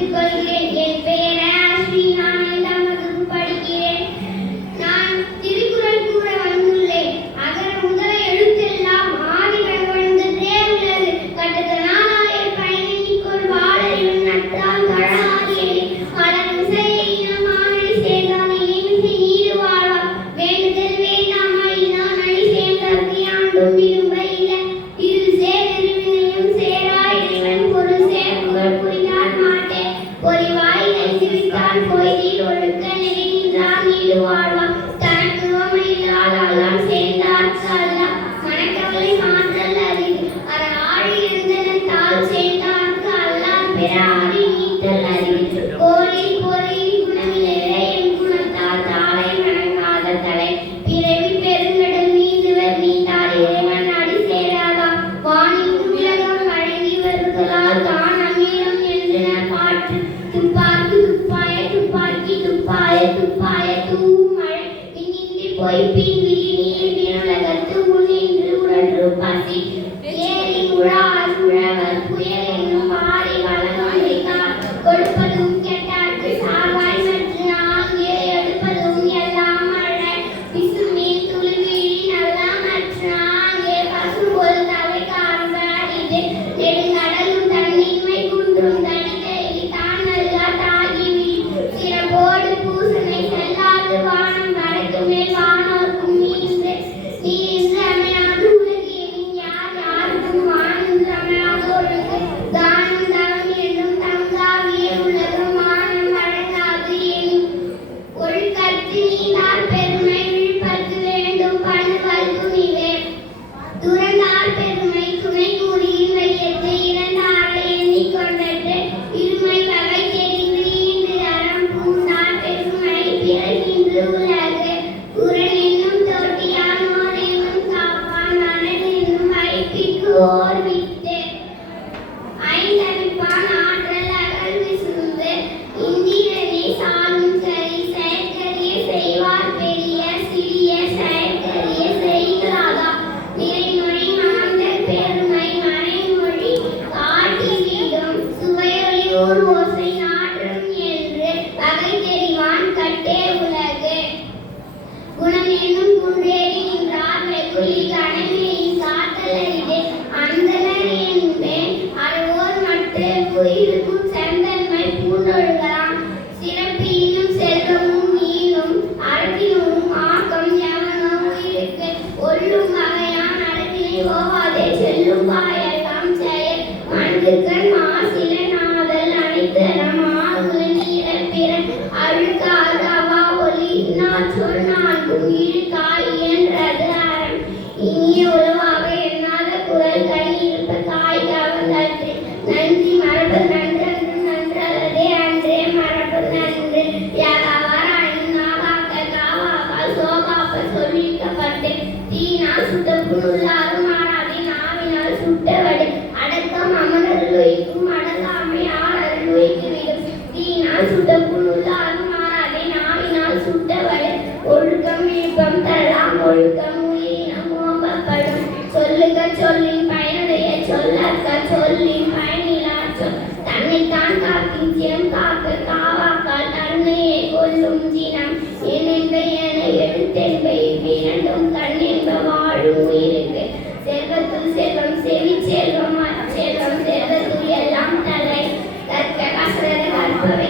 தெரிவித்துக் கொள்கிறேன் என் பொய்தில் ஒழுக்க நெறிகின்றான் நீடு வாழ்வான் தனக்கு உவமை இல்லாதாலாம் சேர்ந்தார்க்கு அல்ல மனக்கவலை மாற்றல் அறிவு அற ஆழி இருந்தனத்தால் சேர்ந்தார்க்கு அல்லால் பிற ஆறி நீத்தல் அறிவு கோழி பொறி குணமில்லை. என் குணத்தால் தாளை வணங்காத தலை. பிறவி பெருங்கடல் நீந்துவர் நீந்தார் இறைவன் அடி சேராதா. வானின் உலகம் வழங்கி வருதலால் தான் அமீரம் என்று பாட்டு துப்பாக்கி பின்னின்றி விழி நீர் விரி நீர் வினுலகத்து உனின்று பசி. ஏறி உழா என்னும் குன்றேறி நின்றார் வெகுளி கணமையின் அந்தனர் என்பேன். அறவோர் மற்ற உயிருக்கும் செந்தன்மை பூண்டொழுகலாம். சிறப்பு இன்னும் செல்வமும் ஈனும் ஆக்கம் எவனோ உயிருக்கு. ஒல்லும் வகையான் ஓவாதே செல்லும் செயல். மனதிற்கண் மாசில நான் சொன்னாலும் இழுக்காய் என்றது நாவினால் ஒழுக்கம் விழுப்பம் தரலாம். ஒழுக்கம் உயிரினம் ஓம்பப்படும் சொல்லுக சொல்லின் பயனுடைய சொல்லற்க சொல்லின் பயனிலா சொல். தன்னைத்தான் காக்கின் சினம் காக்க காவாக்கால் தன்னையே கொல்லும் சினம் ஏனென்ப என எழுத்தென்பை இரண்டும் கண்ணென்ப வாழும் உயிருக்கு. செல்வத்துள் செல்வம் செவி செல்வம் செல்வம் செல்வத்துள் எல்லாம் தலை. கற்க கசரத கற்பவை